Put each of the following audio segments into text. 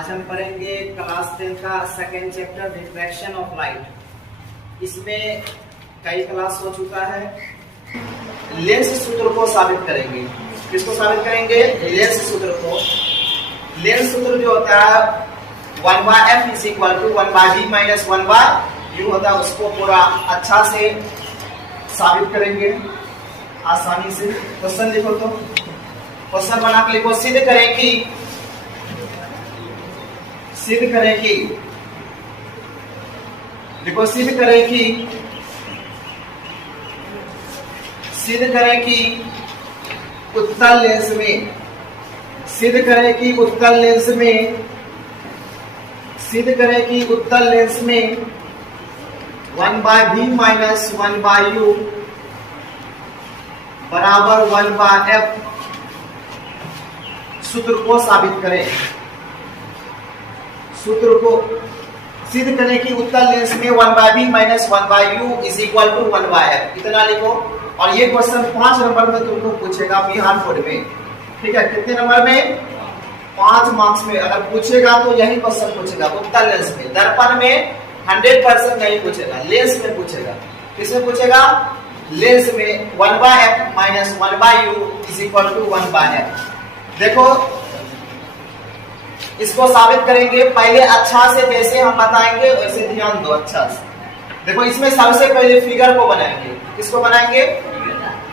आज हम पढ़ेंगे क्लास 10 का second chapter refraction of light. इसमें कई क्लास हो चुका है। लेंस सूत्र को साबित करेंगे। किसको साबित करेंगे? लेंस सूत्र को। लेंस सूत्र जो होता है 1/f is equal to 1/d minus 1/u होता है, उसको पूरा अच्छा से साबित करेंगे आसानी से। क्वेश्चन लिखो, तो क्वेश्चन बना के लिखो। सिद्ध करें कि देखो सिद्ध करें कि उत्तल लेंस में 1/v माइनस 1/u बराबर 1/f सूत्र को साबित करें। सूत्र को सिद्ध करें कि उत्तल लेंस में 1/v minus 1/u is equal to 1/f। इतना लिखो। और ये क्वेश्चन 5 नंबर में तुमको पूछेगा बिहार बोर्ड में। ठीक है, कितने नंबर में? 5 मार्क्स में अगर पूछेगा तो यही क्वेश्चन पूछेगा उत्तल लेंस में। दर्पण में 100% नहीं पूछेगा, लेंस में पूछेगा। किसमें पूछेगा? लेंस में 1/f minus 1/u is equal to 1/f। देखो इसको साबित करेंगे। पहले अच्छा से जैसे हम बताएंगे वैसे ध्यान दो अच्छा से। देखो इसमें सबसे पहले फिगर को बनाएंगे। किसको बनाएंगे?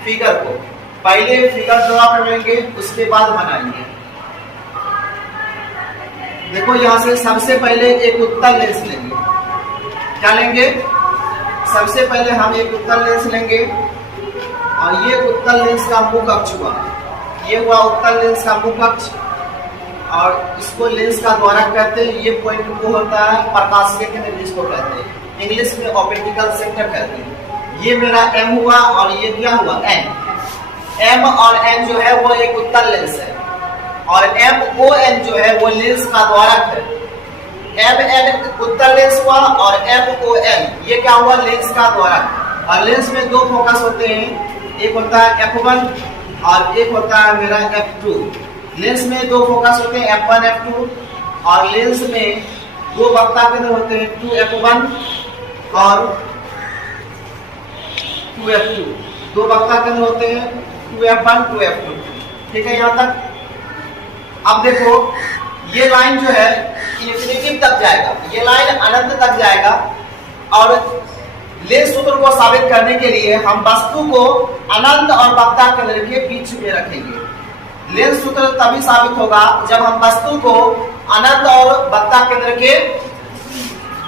फिगर को। पहले फिगर ड्रॉ कर लेंगे, उसके बाद बनाएंगे। देखो यहां से सबसे पहले एक उत्तल लेंस लेंगे। क्या लेंगे? सबसे पहले हम एक उत्तल लेंस लेंगे और ये उत्तल लेंस का मुख अक्ष हुआ। ये हुआ उत्तल लेंस का मुख अक्ष और इसको लेंस का द्वारा कहते हैं। ये पॉइंट को होता है प्रकाशीय केंद्र, जिसको कहते हैं इंग्लिश में ऑप्टिकल सेंटर कहते हैं। ये मेरा M हुआ और ये क्या हुआ? N। M और N जो है वो एक उत्तल लेंस है और MON जो है वो लेंस का द्वारक है। MN उत्तल लेंस हुआ और MON ये क्या हुआ? लेंस का द्वारक। और लेंस में दो फोकस होते हैं, एक होता है F1 और एक होता है मेरा F2। लेंस में दो फोकस होते हैं F1 F2 और लेंस में दो वक्ता केंद्र होते हैं 2F1 और 2F2। दो वक्ता केंद्र होते हैं 2F1 2F2। ठीक है यहाँ तक। अब देखो ये लाइन जो है इन्फिनिटी तक जाएगा, ये लाइन अनंत तक जाएगा। और लेंस सूत्र को साबित करने के लिए हम वस्तु को अनंत और वक्ता केंद्र के बीच में रखेंगे। लेंस सूत्र तभी साबित होगा जब हम वस्तु को अनंत और वक्ता केंद्र के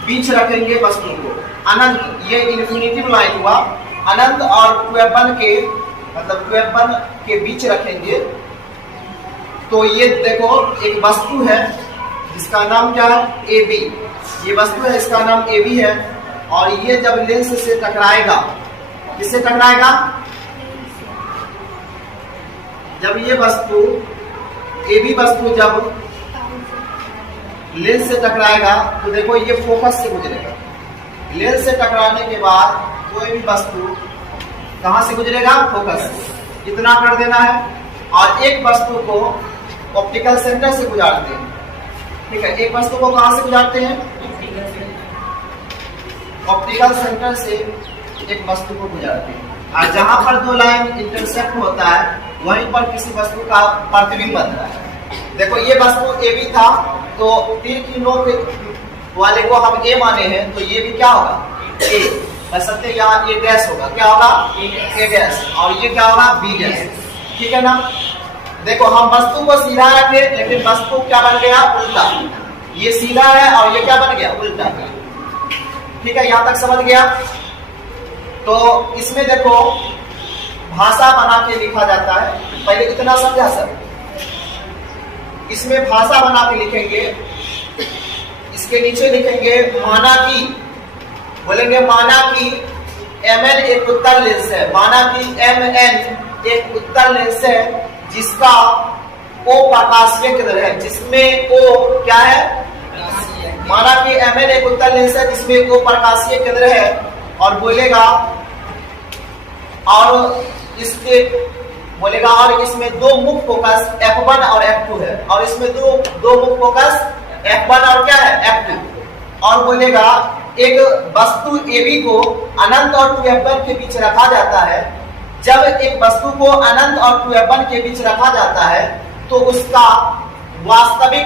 बीच रखेंगे। वस्तु को अनंत, ये इन्फिनिटी लाइन हुआ, अनंत और 2F1 के मतलब 2F1 के बीच रखेंगे। तो ये देखो एक वस्तु है जिसका नाम क्या है? AB। ये वस्तु है, इसका नाम AB है। और ये जब लेंस से टकराएगा, किससे टकराएगा? जब ये वस्तु AB वस्तु जब लेंस से टकराएगा तो देखो ये फोकस से गुजरेगा। लेंस से टकराने के बाद कोई भी वस्तु कहां से गुजरेगा? फोकस से। इतना कर देना है। और एक वस्तु को ऑप्टिकल सेंटर से गुजारते हैं। ठीक है, एक वस्तु को कहां से गुजारते हैं? ऑप्टिकल सेंटर से एक वस्तु को गुजारते हैं। और जहां पर दो लाइन इंटरसेक्ट होता है वहीं पर किसी वस्तु का प्रतिबिंब बनता है। देखो ये वस्तु AB था तो तीर की नोक वाले को हम A माने हैं, तो ये भी क्या होगा? A। बसंते यहाँ A डैश होगा। क्या होगा? A dash. और ये क्या होगा? B dash. ठीक है ना। देखो हम वस्तु को सीधा रखे लेकिन वस्तु क्या बन गया? उल्टा। ये सीधा है और ये क्या बन गया? उल्टा। ठीक है, यहाँ तक समझ गया। तो इसमें देखो भाषा बना के लिखा जाता है। पहले इतना समझा सर। इसमें भाषा बना के लिखेंगे। इसके नीचे लिखेंगे माना कि, बोलेंगे माना कि MN एक उत्तल लेंस है। माना कि MN एक उत्तल लेंस है जिसका O प्रकाशीय केंद्र है। जिसमें O क्या है? माना कि MN एक उत्तल लेंस है जिसमें O प्रकाशीय केंद्र है। और बोलेगा और इसके बोलेगा और इसमें दो मुख्य फोकस F1 और F2 है और इसमें दो मुख्य फोकस F1 और क्या है F2। और बोलेगा एक वस्तु AB को अनंत और 2F1 के बीच रखा जाता है। जब एक वस्तु को अनंत और 2F1 के बीच रखा जाता है तो उसका वास्तविक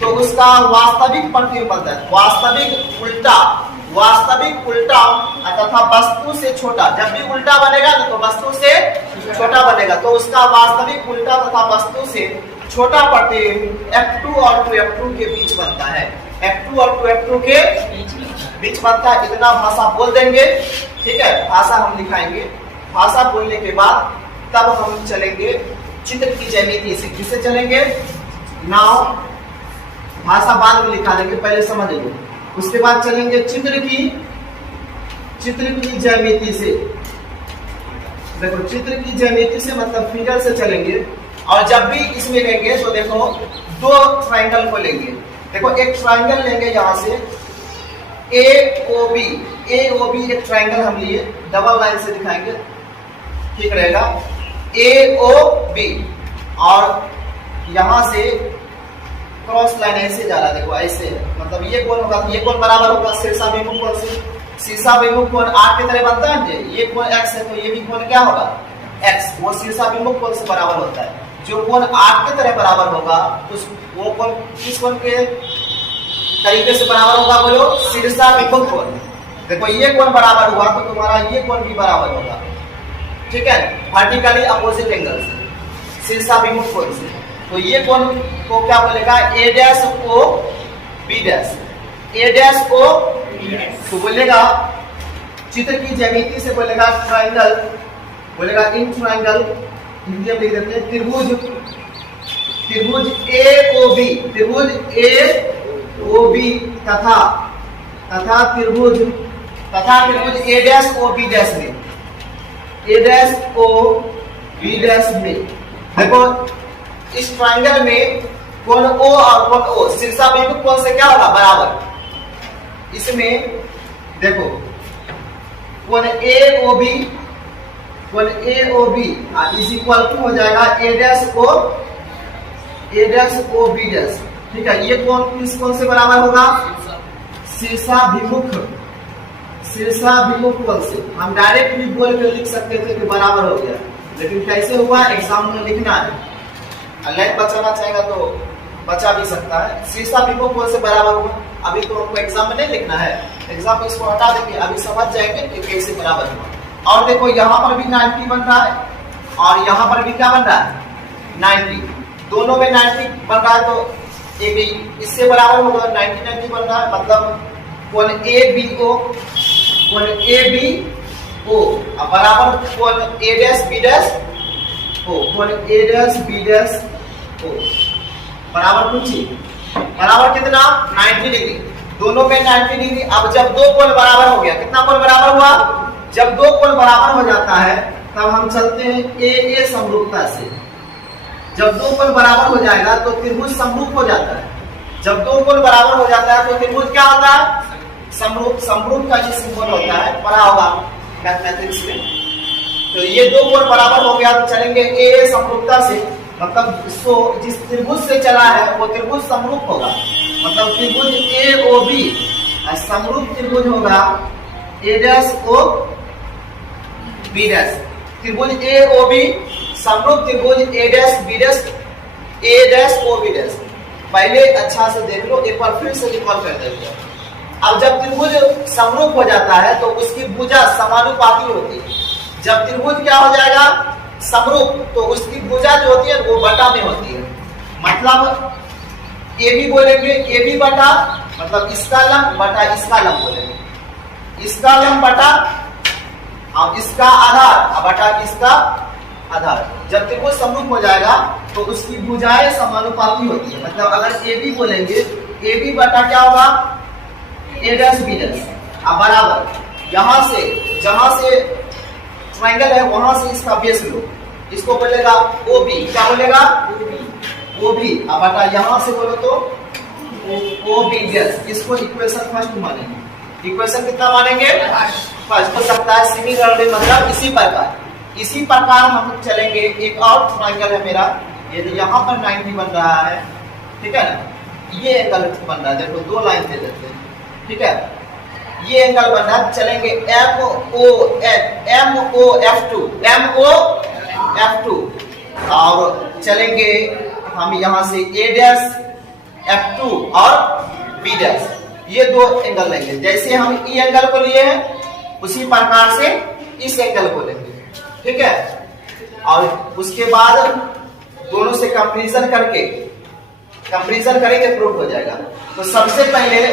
प्रतिबिंब बनता है। वास्तविक उल्टा तथा वस्तु से छोटा। जब भी उल्टा बनेगा ना तो वस्तु से छोटा बनेगा, तो उसका वास्तविक उल्टा तथा वस्तु से छोटा प्रतिबिंब F2 और 2F2 के बीच बनता है। F2 और 2F2 के बीच बनता है। इतना भाषा बोल देंगे, ठीक है। भाषा हम दिखाएंगे। भाषा बोलने के बाद तब हम चलेंगे चित्र की ज्यामिति से। किससे चलेंगे? नाव भाषा बाद में लिखा देंगे, पहले समझ लो। उसके बाद चलेंगे चित्र की ज्यामिति से। देखो चित्र की ज्यामिति से मतलब फिगर से चलेंगे। और जब भी इसमें लेंगे तो देखो दो ट्रायंगल को लेंगे। देखो एक ट्रायंगल लेंगे यहाँ से AOB एक ट्रायंगल हम लिए, डबल लाइन से दिखाएंगे, ठीक रहेगा। AOB और यहाँ से क्रॉस लाइन ऐसे जा रहा, देखो ऐसे है। मतलब ये कोण होगा, ये कोण बराबर होगा शीर्षाभिमुख कोण से। शीर्षाभिमुख कोण आठ की तरह बनता है। ये कोण x है तो ये भी कोण क्या होगा x, वो शीर्षाभिमुख कोण से बराबर होता है। जो कोण आठ की तरह बराबर होगा वो कोण किस कोण के तरीके से बराबर होगा? बोलो शीर्षाभिमुख कोण। देखो ये कोण बराबर हुआ तो तुम्हारा ये कोण भी बराबर होगा, ठीक है, वर्टिकली अपोजिट एंगल से, शीर्षाभिमुख कोण से। तो ये कोण को क्या बोलेगा? A'(O')B'। तो बोलेगा चित्र की ज्यामिति से बोलेगा ट्रायंगल, बोलेगा इन ट्रायंगल, हिंदी में लिख देते हैं त्रिभुज AOB तथा त्रिभुज A'(O')B' में। देखो इस ट्रायंगल में कोण O और कोण O शीर्षाभिमुख कोण से क्या होगा? बराबर। इसमें देखो कोण AOB इज इक्वल टू हो जाएगा A'(O')B', ठीक है। ये कोण किस कोण से बराबर होगा? शीर्षाभिमुख कोण से। हम डायरेक्ट भी बोल कर लिख सकते थे कि बराबर हो गया, लेकिन कैसे हुआ एग्जाम में लिखना है। लाइन बचाना चाहेगा तो बचा भी सकता है। शीर्षाभिमुख कोण से बराबर होगा। अभी तो हमको एग्जाम में नहीं लिखना है, एग्जाम में इसको हटा देंगे, अभी समझ जाएंगे कि कैसे बराबर हुआ। और देखो यहाँ पर भी 90 बन रहा है और यहाँ पर भी क्या बन रहा है? 90। दोनों में 90 बन रहा है तो ये भी इससे बराबर होगा। 90 बन रहा है, मतलब कोण ABO बराबर कोण A'(B')O बराबर कुछ बराबर कितना? 90 डिग्री। दोनों में 90 डिग्री। अब जब दो कोण बराबर हो गया, कितना कोण बराबर हुआ? जब दो कोण बराबर हो जाता है तब हम चलते हैं AA समरूपता से। जब दो कोण बराबर हो जाएगा तो त्रिभुज समरूप हो जाता है। जब दो कोण बराबर हो जाता है तो त्रिभुज क्या होता है? समरूप का जो सिंबल होता है, पढ़ा होगा मैथमेटिक्स में। तो ये दो कोण बराबर हो गया तो चलेंगे AA समरूपता से। मतलब जिस त्रिभुज से चला है वो त्रिभुज समरूप होगा। मतलब त्रिभुज AOB समरूप त्रिभुज होगा A'(O')B'। त्रिभुज AOB समरूप त्रिभुज A'(B')O''B'। पहले अच्छा से देख लो, एक बार फिर से रिकॉल कर देंगे। अब जब त्रिभुज समरूप हो जाता है तो उसकी भुजा समानुपाती होती है। जब त्रिभुज क्या हो जाएगा? समरूप, तो उसकी भुजा जो होती है वो बटा में होती है। मतलब AB बोलेंगे AB बटा, मतलब इसका लंब बटा इसका लंब बोलेंगे। इसका लंब बटा और इसका आधार बटा इसका आधार। जब त्रिभुज समरूप हो जाएगा तो उसकी भुजाएं समानुपाती होती है। मतलब अगर AB बोलेंगे, AB बटा क्या होगा? A'(B') बराबर यहाँ से जहां से ट्रायंगल है वहां से इसका बेस लो, इसको बोलेगा OB। क्या बोलेगा? OB बटा यहाँ से बोलो तो OB'। इसको इक्वेशन फर्स्ट मानेंगे। इक्वेशन कितना मानेंगे? फर्स्ट। हो सकता है सिमिलरली, मतलब इसी प्रकार हम चलेंगे। एक और ट्रायंगल है मेरा, ये यहाँ पर 90 बन रहा है, ठीक है ना। ये एंगल बन रहा है, देखो दो लाइन दे देते हैं, ठीक है। ये एंगल बन रहा है, चलेंगे MOF2 और चलेंगे हम यहाँ से A', F2 और B', ये दो एंगल लेंगे। जैसे हम ई एंगल को लिए हैं उसी प्रकार से इस एंगल को लेंगे, ठीक है। और उसके बाद दोनों से कंपैरिजन करेंगे, प्रूफ हो जाएगा। तो सबसे पहले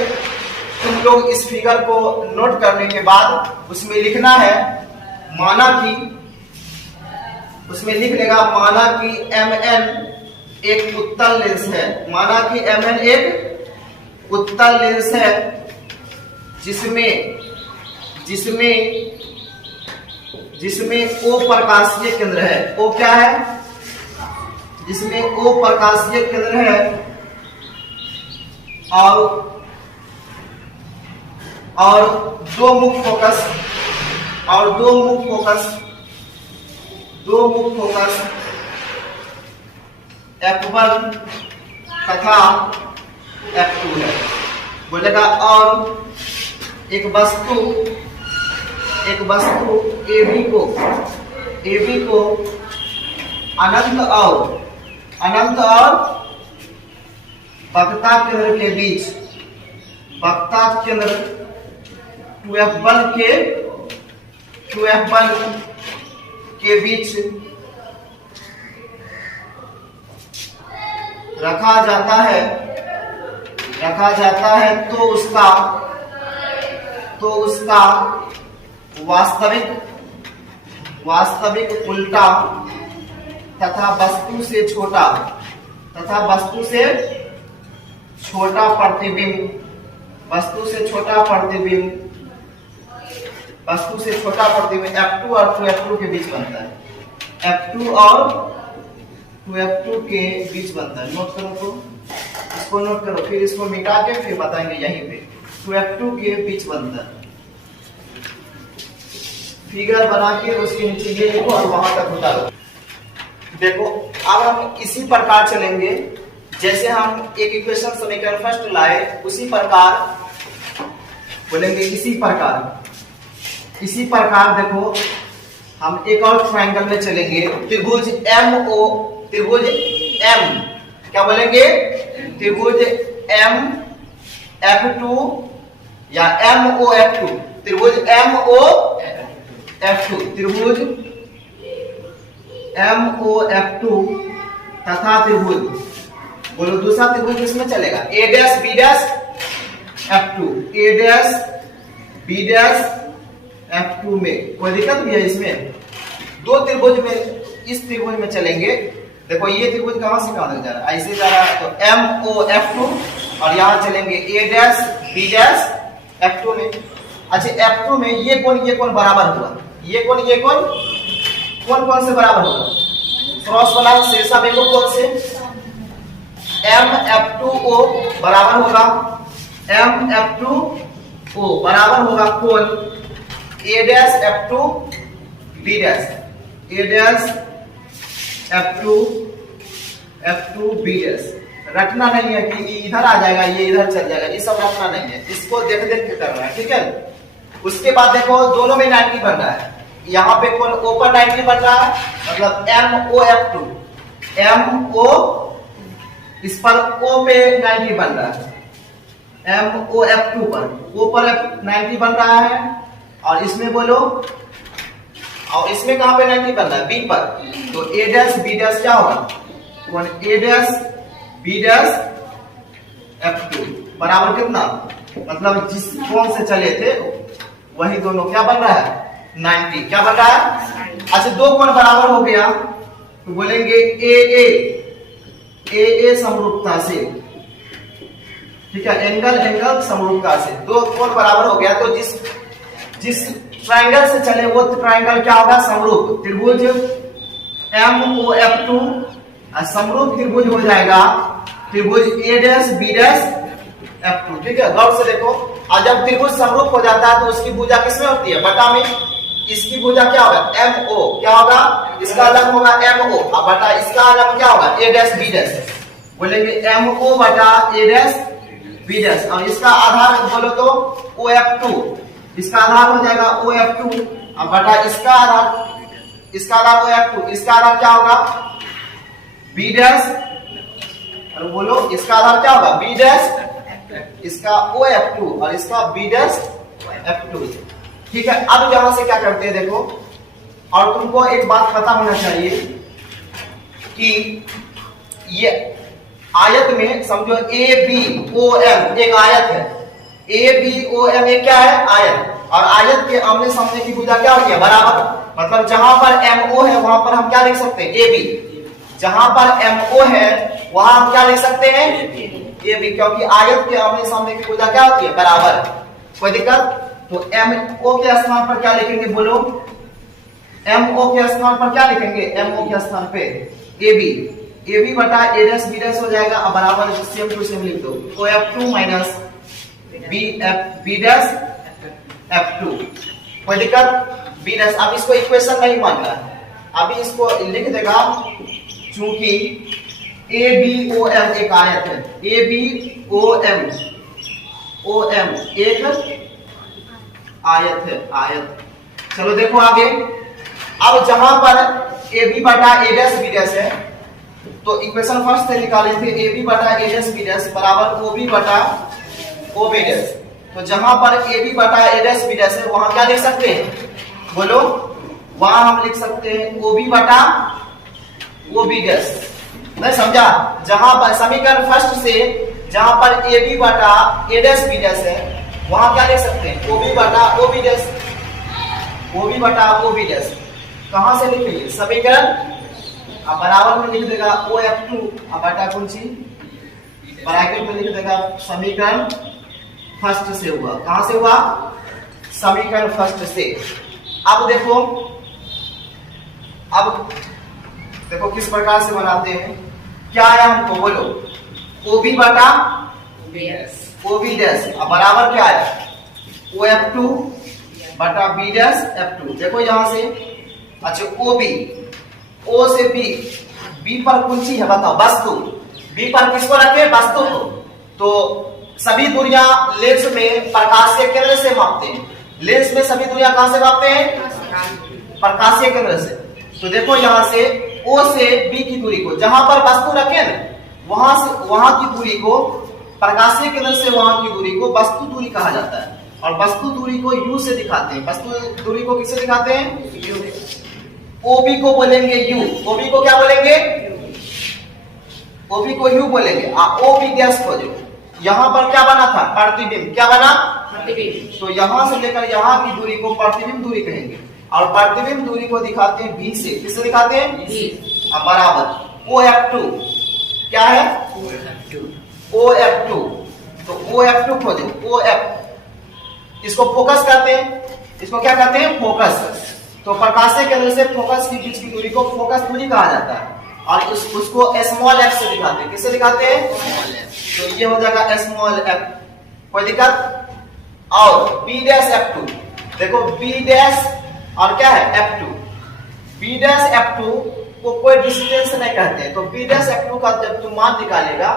तुम लोग इस फिगर को नोट करने के बाद उसमें लिखना है, माना कि उसमें लिख लेगा, माना कि MN एक उत्तल लेंस है, माना कि MN एक उत्तल लेंस है जिसमें O प्रकाशीय केंद्र है। O क्या है? जिसमें O प्रकाशीय केंद्र है और दो मुख्य फोकस F1 तथा F2 है। बोलेगा और एक वस्तु AB को अनंत और वक्रता केंद्र के बीच, वक्रता केंद्र 2F1 के बीच रखा जाता है तो उसका वास्तविक उल्टा तथा वस्तु से छोटा प्रतिबिंब F2 और 2F2 के बीच बनता है। F2 और 2F2 के बीच बनता है। नोट करो, तो इसको नोट करो, फिर इसको मिटा के फिर बताएंगे। यहीं पे 2F2 के बीच बनता है। फिगर बना के उसके नीचे ये लिखो और वहां तक उतारो। देखो अब हम इसी प्रकार चलेंगे, जैसे हम एक इक्वेशन समीकरण फर्स्ट लाए उसी प्रकार बोलेंगे। इसी प्रकार देखो हम एक और ट्रायंगल में चलेंगे, त्रिभुज M, क्या बोलेंगे? त्रिभुज MF2 या MOF2, त्रिभुज MOF2 तथा त्रिभुज, बोलो दूसरा त्रिभुज इसमें चलेगा A', B', F2 में कोई दिक्कत भी है? इसमें दो त्रिभुज में, इस त्रिभुज में चलेंगे। देखो ये त्रिभुज कहां से कहां तक जा रहा है, ऐसे जा रहा है, तो MOF2 और यहां चलेंगे A', B', F2 में। अच्छा F2 में ये कोण बराबर हुआ, ये कोण कौन से बराबर होगा? क्रॉस वाला शीर्षा बिंदु कोण से MF2O बराबर होगा, MF2O बराबर होगा कोण A', F2 B'। रखना नहीं है कि इधर आ जाएगा, ये इधर चल जाएगा, ये सब रखना नहीं है, इसको देख के करना है, ठीक है। उसके बाद देखो दोनों में 90 बन रहा है, यहाँ पे कोण O पर 90 बन रहा है, मतलब MOF2, इस पर O पे 90 बन रहा है, MOF2 पर O पर 90 बन रहा है। और इसमें बोलो, और इसमें कहां पे 90 बन रहा है? B पर, तो A', B' क्या होगा? कोण A', B' F2 बराबर कितना? मतलब जिस कोण से चले थे वही दोनों क्या बन रहा है? 90। क्या बन रहा है? अच्छा दो कोण बराबर हो गया तो बोलेंगे AA समरूपता से, ठीक है, एंगल समरूपता से दो कोण बराबर हो गया, तो जिस ट्रायंगल से चले वो ट्रायंगल क्या होगा? समरूप त्रिभुज MOF2 समरूप त्रिभुज हो जाएगा त्रिभुज A', B', F2, ठीक है। गौर से देखो, और जब त्रिभुज समरूप हो जाता है तो उसकी भुजा किसमें होती है? बटा में। इसकी भुजा क्या होगा? MO, क्या होगा? इसका अलग होगा MO, और बटा इसका अलग क्या होगा? A', B'। बोलेंगे MO बटा A डैश B डैश, और इसका आधार बोलो तो OF2, इसका आधार हो जाएगा OF2 अब बटा इसका आधार OF2, इसका आधार क्या होगा B डैश, और बोलो इसका आधार क्या होगा B डैश, इसका OF2 और इसका B डैश F2। ठीक है, अब यहां से क्या करते हैं देखो, और तुमको एक बात पता होना चाहिए कि ये आयत में समझो ABOM एक आयत है, ABOM एक क्या है आयत, और आयत के आमने सामने की भुजा क्या होती है बराबर, मतलब जहां पर MO है वहां पर हम क्या लिख सकते हैं AB, जहां पर MO है वहां हम क्या लिख सकते हैं AB, क्योंकि आयत के आमने सामने की भुजा क्या होती है बराबर। कोई दिक्कत? तो MO के स्थान पर क्या लिखेंगे बोलो, MO के स्थान पर क्या लिखेंगे, MO के स्थान पे AB बटा A डैश B डैश हो जाएगा, अब बराबर सेम टू सेम लिख दो, OF2 minus B dash F2। कोई दिक्कत? B डैश, अब इसको इक्वेशन नहीं मानना है, अभी इसको लिख देगा, चूंकि ABOM एक आयत है, ABOM एक आयत है, आयत। चलो देखो आगे, अब जहां पर AB बटा A डैश B डैश है, तो इक्वेशन फर्स्ट से निकाले थे, AB बटा A डैश B डैश बराबर OB बटा OB डैश, तो जहां पर AB बटा A डैश B डैश है वहां क्या लिख सकते हैं बोलो, वहां हम लिख सकते हैं OB बटा OB डैश। नहीं समझा? जहां पर समीकरण फर्स्ट से जहां पर AB बटा A डैश B डैश है वहां क्या लिख सकते हैं OB बटा OB डैश, OB बटा OB डैश। कहां से लिखेंगे समीकरण, अब बराबर में लिख देगा OF2 अब बटा कौन सी ब्रैकेट में लिख देगा समीकरण फर्स्ट से हुआ, कहां से हुआ समीकरण फर्स्ट से। अब देखो किस प्रकार से बनाते हैं, क्या है हमको बोलो, OB बटा OB डैश अब बराबर क्या है OF2 बटा B डैश F2। देखो यहां से, अच्छा OB, O से B पर कौन सी है बताओ वस्तु, B पर किसको रखे वस्तु को, तो सभी दूरियां लेंस में प्रकाशीय केंद्र से मापते हैं, लेंस में सभी दूरियां कहां से मापते हैं प्रकाशीय केंद्र से। तो देखो यहां से O से B की दूरी को जहां पर वस्तु रखे ना वहां की दूरी को, प्रकाशीय केंद्र से वहां की दूरी को वस्तु दूरी कहा जाता है, और वस्तु दूरी को U से दिखाते हैं, वस्तु दूरी को किससे दिखाते हैं U। OB को बोलेंगे U, OB को क्या बोलेंगे OB को U बोलेंगे। OB डैश खोजो, यहां पर क्या बना था प्रतिबिंब, क्या बना प्रतिबिंब, तो यहां से लेकर यहां की दूरी को प्रतिबिंब दूरी कहेंगे, और प्रतिबिंब दूरी को दिखाते हैं B से, किससे दिखाते हैं B। अब बराबर OF2 क्या है OF2, तो OF2 खोजो, OF इसको फोकस करते हैं, इसको क्या कहते हैं फोकस, तो प्रकाशीय केंद्र से फोकस के बीच की दूरी को फोकस दूरी कहा जाता है, और उसको स्मॉल f से दिखाते हैं, किससे दिखाते हैं तो ये हो जाएगा स्मॉल f। कोई दिक्कत? और B डैश F2, देखो B डैश और क्या है F2, B डैश F2 को कोई डिस्टेंस नहीं कहते हैं, तो B डैश F2 का जब तुम मान निकालेगा,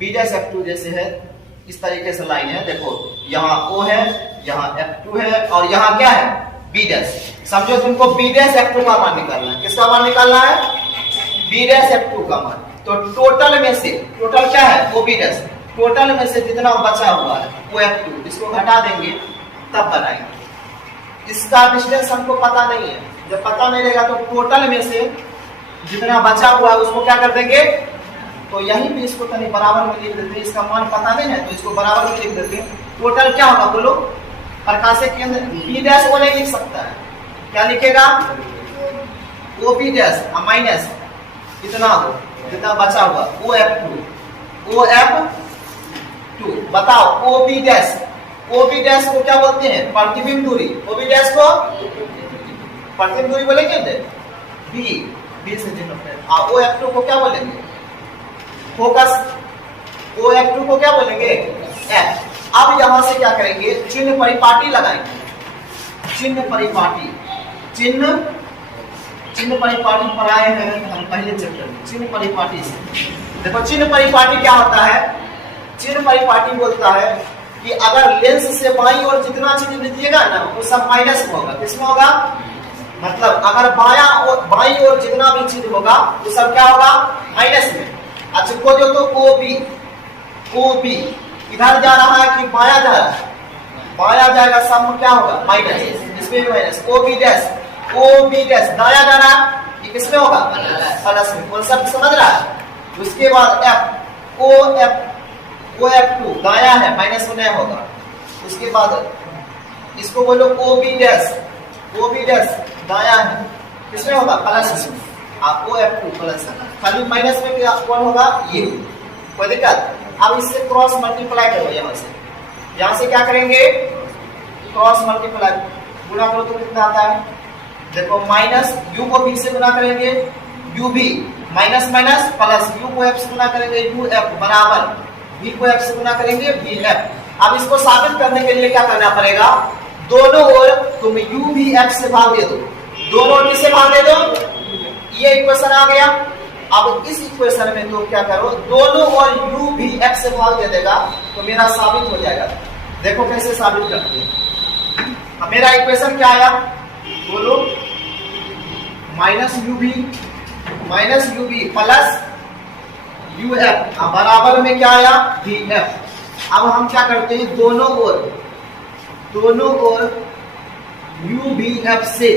B डैश F2 जैसे है इस तरीके से लाइन है, देखो यहाँ O है, यहाँ F2 है, और यहाँ क्या है B डैश। समझो तुमको B डैश F2 का मान निकालना है, किसका मान निकालना है B डैश F2 का मान। तो टोटल में से, टोटल क्या है OB डैश, टोटल में से जितना बचा हुआ है वो F2, इसको घटा देंगे तब बनाएंगे। इसका डिस्टेंस हमको पता नहीं है, जब पता नहीं रहेगा तो टोटल में से जितना बचा हुआ है उसको क्या कर देंगे, तो यहीं पे इसको तनी बराबर में लिख देते हैं, इसका मान पता नहीं है तो इसको बराबर में लिख देते हैं। टोटल क्या होगा बोलो, प्रकाशीय केंद्र B डैश वो नहीं लिख सकता है, क्या लिखेगा OB डैश माइनस इतना जितना बचा हुआ OF2 बताओ OB डैश, OB डैश को क्या बोलते हैं प्रतिबिंब दूरी, OB डैश को प्रतिबिंब दूरी बोलेंगे B से OF2 को क्या बोलेंगे फोकस, OF2 को क्या बोलेंगे F। अब यहां से क्या करेंगे चिन्ह परिपाटी लगाएंगे, चिन्ह परिपाटी पर आए हैं हम पहले चैप्टर में, चिन्ह परिपाटी से देखो चिन्ह परिपाटी क्या होता है? चिन्ह परिपाटी बोलता है कि अगर लेंस से बाईं ओर जितना चिन्ह लीजिएगा ना वो सब माइनस में होगा। किसमें होगा? मतलब अगर बाईं ओर जितना भी चिन्ह होगा वो सब क्या होगा? माइनस में। अच्छा को जो तो ओ बी इधर जा रहा है कि बाया जा रहा है? बाया जाएगा, सब में क्या होगा? माइनस, इसमें भी माइनस। ओ बी डैश दाया जा रहा है, ये किसमें होगा? प्लस में। कौन सा समझ रहा है? उसके बाद एफ ओ एफ टू दाया है, माइनस में नहीं होगा। उसके बाद इसको बोलो ओ बी डैश दाया है, किसमें होगा? प्लस में। आप ओ एफ टू प्लस खाली माइनस में कौन होगा? ये। कोई दिक्कत? अब इससे क्रॉस मल्टीप्लाई करो, यहाँ से क्या करेंगे? क्रॉस मल्टीप्लाई गुणा करो तो कितना आता है? देखो माइनस यू को बी से गुणा करेंगे U B, minus minus plus, U को एफ से गुणा करेंगे यू एफ बराबर बी को एफ से गुणा करेंगे बी एफ। अब इसको साबित करने के लिए क्या करना पड़ेगा? दोनों ओर तुम यू भी एफ से भाग दे दो। दोनों ओर किससे भाग दे दो? ये इक्वेशन आ गया। अब इस इक्वेशन में तो क्या करो? दोनों ओर u भी x से भाग दे देगा तो मेरा साबित हो जाएगा। देखो कैसे साबित करते हैं। अब मेरा इक्वेशन क्या आया? बोलो minus U B plus U F बराबर में क्या आया? B F. अब हम क्या करते हैं? दोनों ओर यू बी एफ से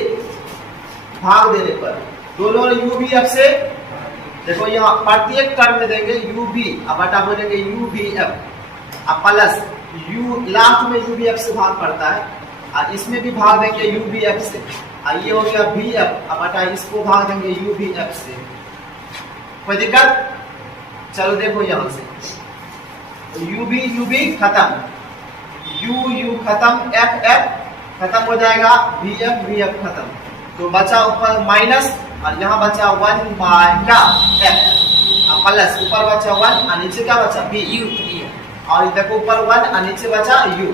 भाग देने पर, दोनों ओर यू बी एफ से, देखो यहाँ प्रत्येक टर्म में देंगे यू बी, अब बटा बोलेंगे यू बी एफ, अब प्लस यू लास्ट में यू बी एफ से भाग पड़ता है, और इसमें भी भाग देंगे यू बी एफ से, और ये हो गया बी एफ, अब बटा इसको भाग देंगे यू बी एफ से। कोई दिक्कत? चलो देखो यहाँ से यू बी खत्म, यू खत्म, एफ खत्म हो जाएगा, बी एफ खत्म, तो बचा ऊपर माइनस और यहाँ बचा 1 बाय क्या? एफ प्लस, ऊपर बचा 1 और नीचे क्या बचा? बी यू, और देखो ऊपर 1 और नीचे बचा यू।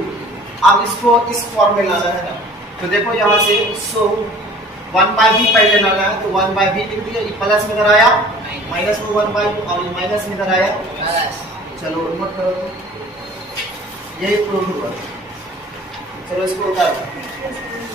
अब इसको इस फॉर्म में लाना है ना, तो देखो यहाँ से सो 1 बाय बी पहले लाना है, तो 1 बाय बी लिख दिया, ये प्लस में इधर आया, माइनस में 1 बाय और ये माइनस में इधर आया। चलो नोट करो तो यही प्रूव हुआ। चलो इसको उतारो।